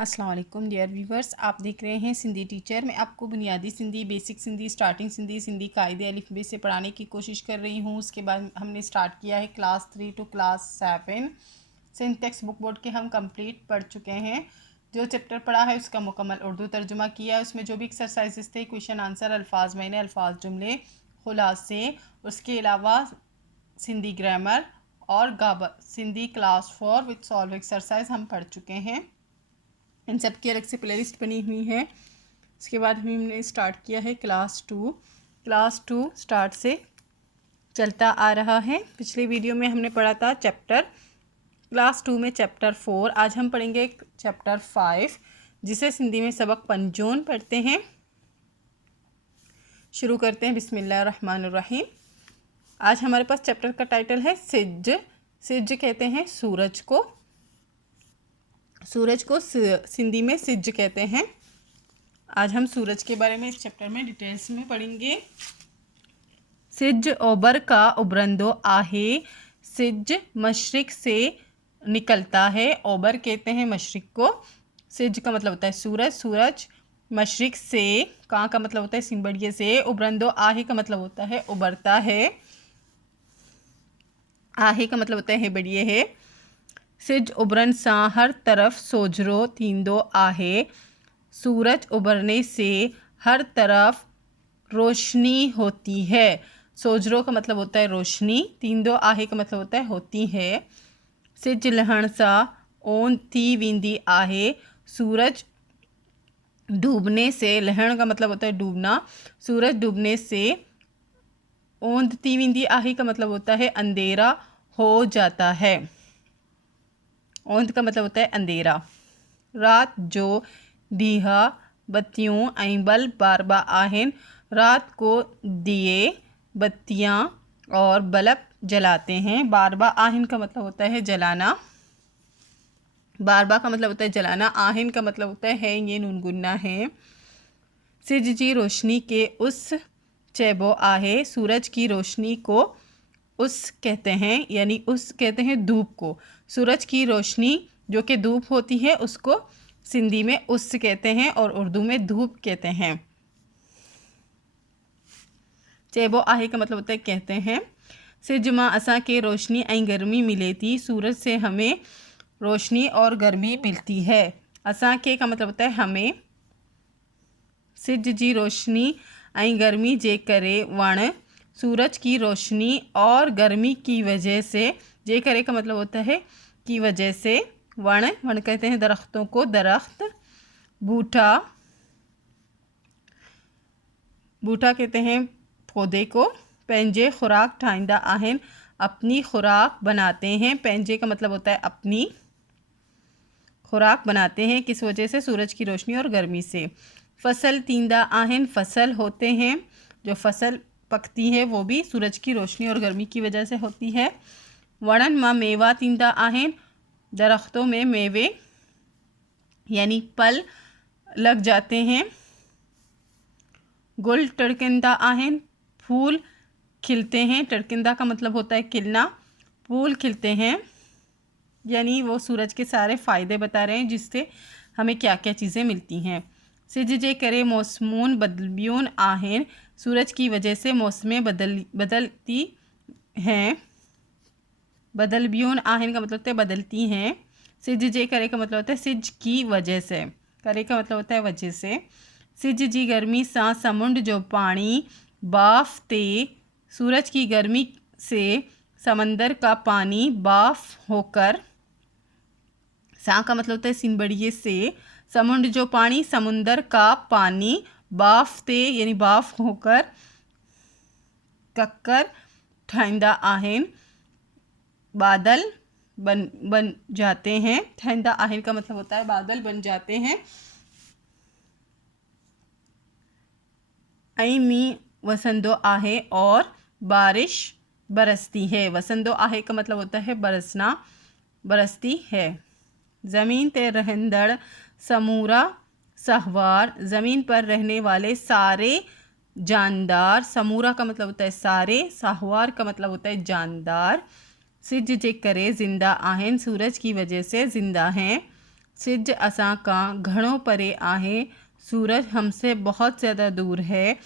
अस्सलाम वालेकुम dear viewers, आप देख रहे हैं सिंधी टीचर। मैं आपको बुनियादी सिंधी, बेसिक सिंधी, स्टार्टिंग सिंधी, सिंधी कायदे अलिफ से पढ़ाने की कोशिश कर रही हूँ। उसके बाद हमने स्टार्ट किया है class 3 to class 7। Sindh text book board के हम कंप्लीट पढ़ चुके हैं। जो चैप्टर पढ़ा है उसका मुकम्मल उर्दू तर्जुमा किया है। उसमें जो भी एक्सरसाइजेस थे, क्वेश्चन आंसर, अल्फाज मैंने, अल्फाज जुमले, खुलासे, उसके अलावा सिंधी ग्रामर और Sindhi class 4 with solve exercise हम पढ़ चुके हैं। इन सब की अलग से प्लेलिस्ट बनी हुई है। इसके बाद हमने स्टार्ट किया है क्लास 2। क्लास 2 स्टार्ट से चलता आ रहा है। पिछले वीडियो में हमने पढ़ा था चैप्टर क्लास 2 में चैप्टर 4। आज हम पढ़ेंगे चैप्टर 5, जिसे सिंधी में सबक पंजोन पढ़ते हैं। शुरू करते हैं बिस्मिल्लाहिर्रहमानिर्रहीम। आज हमारे पास चैप्टर का टाइटल है सिज। सिज कहते हैं सूरज को। सूरज को सिंधी में सिज कहते हैं। आज हम सूरज के बारे में इस चैप्टर में डिटेल्स में पढ़ेंगे। सिज ओबर का उबरंदो आहे। सिज मशरिक से निकलता है। ओबर कहते हैं मशरिक को। सिज का मतलब होता है सूरज। सूरज मशरिक से, कहाँ का मतलब होता है सिंबड़िए से। उबरंदो आहे का मतलब होता है उबरता है। आहे का मतलब होता है बढ़िए है। सिज उबरन सा हर तरफ सोजरो थींदो आहे। सूरज उबरने से हर तरफ रोशनी होती है। सोजरो का मतलब होता है रोशनी। थींदो आहे का मतलब होता है होती है। सिज लहण सा ओन थी वेंदी आहे। सूरज डूबने से, लहण का मतलब होता है डूबना। सूरज डूबने से ओंध थी वेंदी आहे का मतलब होता है अंधेरा हो जाता है। ओंध का मतलब होता है अंधेरा। रात जो डीहा बत्तियों ऐं बल्ब बारबा आहिन। रात को दिए, बत्तियाँ और बल्ब जलाते हैं। बारबा आहिन का मतलब होता है जलाना। बारबा का मतलब होता है जलाना। आहिन का मतलब होता है ये नून गुन्ना है। सिज जी रोशनी के उस चेबो आहे। सूरज की रोशनी को उस कहते हैं, यानी उस कहते हैं धूप को। सूरज की रोशनी जो कि धूप होती है उसको सिंधी में उस कहते हैं और उर्दू में धूप कहते हैं। चेबो आहे का मतलब होता है कहते हैं। सिज मां असा के रोशनी ऐं गर्मी मिले थी। सूरज से हमें रोशनी और गर्मी मिलती है। असा के का मतलब होता है हमें। सिज जी रोशनी ऐं गर्मी जे करे वण। सूरज की रोशनी और गर्मी की वजह से, जे करे का मतलब होता है की वजह से। वण, वण कहते हैं दरख्तों को, दरख्त। बूटा, बूटा कहते हैं पौधे को। पंहिंजे खुराक ठाहींदा आहिन। अपनी खुराक बनाते हैं। पंहिंजे का मतलब होता है अपनी खुराक बनाते हैं। किस वजह से? सूरज की रोशनी और गर्मी से। फसल तींदा आहिन। फसल होते हैं, जो फसल पकती है वो भी सूरज की रोशनी और गर्मी की वजह से होती है। वणन मां मेवा तींदा आहिन। दरख्तों में मेवे यानी फल लग जाते हैं। गुल टड़किंदा आहिन। फूल खिलते हैं। टड़किंदा का मतलब होता है खिलना। फूल खिलते हैं यानी वो सूरज के सारे फ़ायदे बता रहे हैं जिससे हमें क्या क्या चीज़ें मिलती हैं। सिज जे करे मौसमून बदलबियून आहिन। सूरज की वजह से मौसमें बदलती हैं। बदलबियून आहिन का मतलब होता है बदलती हैं। सिज जे करे का मतलब होता है सिज की वजह से। करे का मतलब होता है वजह से। सिज जी गर्मी सा समुंड जो पानी बाफ ते। सूरज की गर्मी से समंदर का पानी बाफ होकर, सा का मतलब होता है सिंबड़िए से। समुंड जो पानी, समुंदर का पानी बाफ ते यानी बाफ होकर कक्कर ठाइंदा आहिन। बादल बन जाते हैं। ठाइंदा आहिन का मतलब होता है बादल बन जाते हैं। ऐं मी वसंदो आहे और बारिश बरसती है। वसंदो आहे का मतलब होता है बरसना, बरसती है। ज़मीन ते रहंदड़ समूरा सहवार। ज़मीन पर रहने वाले सारे जानदार। समूरा का मतलब होता है सारे। सहवार का मतलब होता है जानदार। सिज जे करे ज़िंदा आहिन। सूरज की वजह से ज़िंदा हैं। सिज असां का घणो परे आहे, सूरज हमसे बहुत ज़्यादा दूर है।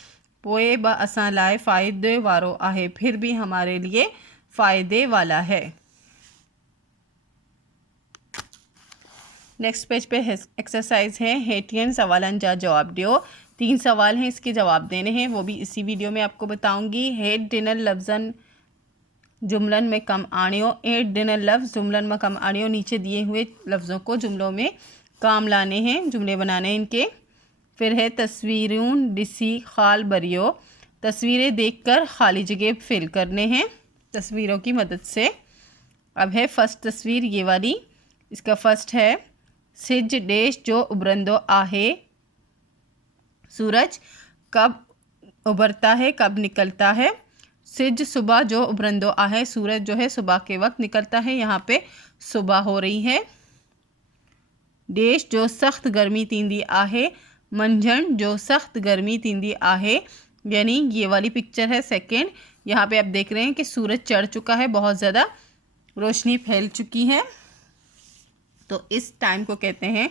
पोए ब असां लाइ फ़ाइदे वारो आहे, फिर भी हमारे लिए फ़ायदे वाला है। नेक्स्ट पेज पे एक्सरसाइज है हेठियन सवालन जा जवाब दियो। 3 सवाल हैं, इसके जवाब देने हैं, वो भी इसी वीडियो में आपको बताऊंगी। हेठ ॾिनल लफ्ज़न जुमलन में कम आणियो। हेठ ॾिनल लफ्ज़ जुमलन में कम आणियो, नीचे दिए हुए लफ्ज़ों को जुमलों में काम लाने हैं, जुमले बनाने हैं इनके। फिर है तस्वीरूं डिसी खाल भरियो, तस्वीरें देखकर खाली जगह फिल करने हैं तस्वीरों की मदद से। अब है फर्स्ट तस्वीर ये वाली, इसका फर्स्ट है सिज देश जो उभरंदो आहे, सूरज कब उभरता है, कब निकलता है। सिज सुबह जो उभरंदो आहे, सूरज जो है सुबह के वक्त निकलता है, यहाँ पे सुबह हो रही है। देश जो सख्त गर्मी थींदी आहे, मंझंदि जो सख्त गर्मी थींदी आहे, यानी ये वाली पिक्चर है सेकंड। यहाँ पे आप देख रहे हैं कि सूरज चढ़ चुका है, बहुत ज़्यादा रोशनी फैल चुकी है, तो इस टाइम को कहते हैं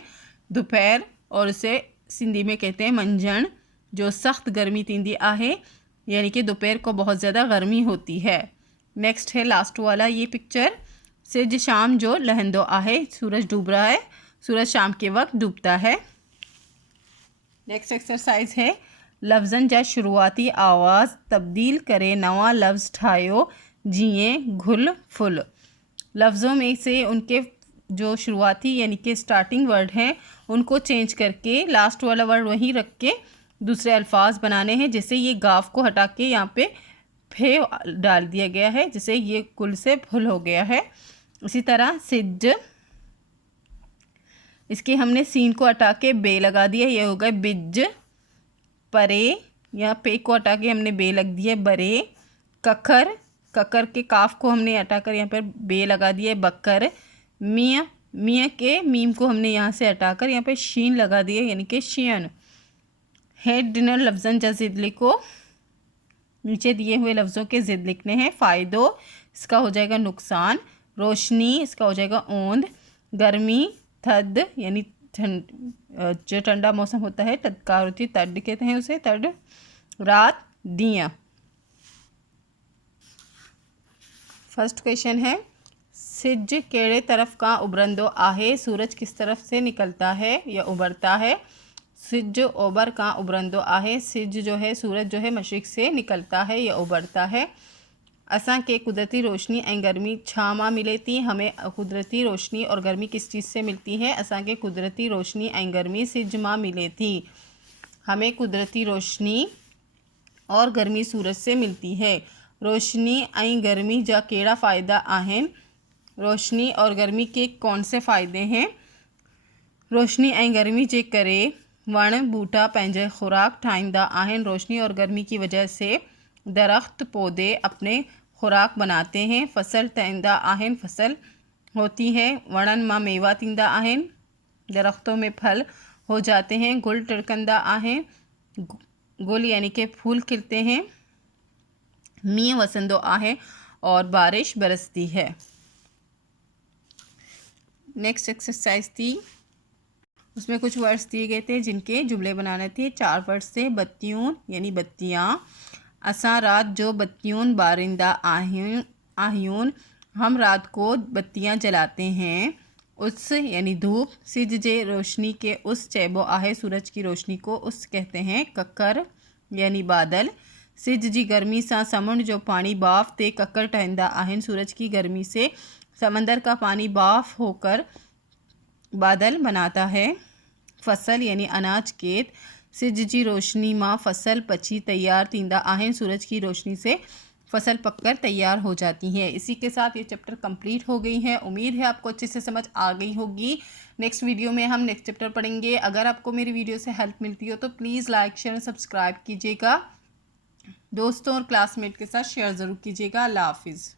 दोपहर, और इसे सिंधी में कहते हैं मंझंदि जो सख्त गर्मी थींदी आहे, यानी कि दोपहर को बहुत ज़्यादा गर्मी होती है। नेक्स्ट है लास्ट वाला ये पिक्चर, सिज शाम जो लहंदो आहे, सूरज डूब रहा है, सूरज शाम के वक्त डूबता है। नेक्स्ट एक्सरसाइज है लफ्ज़न जा शुरुआती आवाज़ तब्दील करे नवा लफ्ज़ ठाहियो, जीअं घुल फुल। लफ्ज़ों में से उनके जो शुरुआती यानी कि स्टार्टिंग वर्ड हैं उनको चेंज करके लास्ट वाला वर्ड वहीं रख के दूसरे अल्फाज बनाने हैं। जैसे ये गाफ को हटा के यहाँ पे फे डाल दिया गया है, जैसे ये कुल से फुल हो गया है। इसी तरह सिज, इसके हमने सीन को हटा के बे लगा दिया, ये हो गए बिज। परे, यहाँ पे को हटा के हमने बे लग दिया बरे। कखर, ककर के काफ को हमने हटाकर यहाँ पर बे लगा दिया बकर। मियाँ, मियाँ के मीम को हमने यहाँ से हटाकर यहाँ पे शीन लगा दिया, यानी कि शियन। हेड डिनर लफ्ज़न जा ज़िद लिखो, नीचे दिए हुए लफ्ज़ों के ज़िद लिखने हैं। फ़ायदो, इसका हो जाएगा नुकसान। रोशनी, इसका हो जाएगा ओंद। गर्मी, थद, यानी जो ठंडा मौसम होता है तत्कार होती, तड कहते हैं उसे, तड। रात, दिया। फर्स्ट क्वेश्चन है सिज केड़े तरफ का उभरंदो आहे, सूरज किस तरफ से निकलता है या उभरता है। सिज ओबर का उभरंदो आहे, सिज जो है सूरज जो है मशरिक से निकलता है या उभरता है। असां के कुदरती रोशनी ऐं गर्मी छा मां मिले थी, हमें कुदरती रोशनी और गर्मी किस चीज़ से मिलती है। असां के कुदरती रोशनी ऐं गर्मी सिज मां मिले थी, हमें कुदरती रोशनी और गर्मी सूरज से मिलती है। रोशनी ऐं गर्मी जा केड़ा फ़ाइदा आहिनि, रोशनी और गर्मी के कौन से फ़ायदे हैं। रोशनी ऐं गर्मी जे करे वण बूटा पंहिंजे खुराक ठाहींदा आहिनि, रोशनी और गर्मी की वजह से दरख्त पौधे अपने खुराक बनाते हैं। फसल थींदा आहिनि, फसल होती है। वणन मां मेवा थींदा आहिनि, दरख्तों में फल हो जाते हैं। गुल टिड़कंदा आहिनि, गुल यानी कि फूल खिलते हैं। मींहुं वसंदो आहे और बारिश बरसती है। नेक्स्ट एक्सरसाइज थी, उसमें कुछ वर्ड्स दिए गए थे जिनके जुमले बनाने थे। 4 वर्ड्स थे। बत्तियूं यानी बत्तियाँ, असां रात जो बत्तियूं बारिंदा आहियूं, हम रात को बत्तियाँ जलाते हैं। उस यानी धूप, सिज जे रोशनी के उस चैबो आहे, सूरज की रोशनी को उस कहते हैं। ककर यानी बादल, सिज जी गर्मी सां समुंड जो पानी बाफ़ ते ककर ठहंदा आहिनि, सूरज की गर्मी से समंदर का पानी बाफ़ होकर बादल बनाता है। फसल यानी अनाज खेत, सिज जी रोशनी मां फसल पची तैयार थींदा आहिनि, सूरज की रोशनी से फसल पककर तैयार हो जाती है। इसी के साथ ये चैप्टर कंप्लीट हो गई है। उम्मीद है आपको अच्छे से समझ आ गई होगी। नेक्स्ट वीडियो में हम नेक्स्ट चैप्टर पढ़ेंगे। अगर आपको मेरी वीडियो से हेल्प मिलती हो तो प्लीज़ लाइक शेयर सब्सक्राइब कीजिएगा, दोस्तों और क्लासमेट के साथ शेयर ज़रूर कीजिएगा। अल्लाह हाफिज़।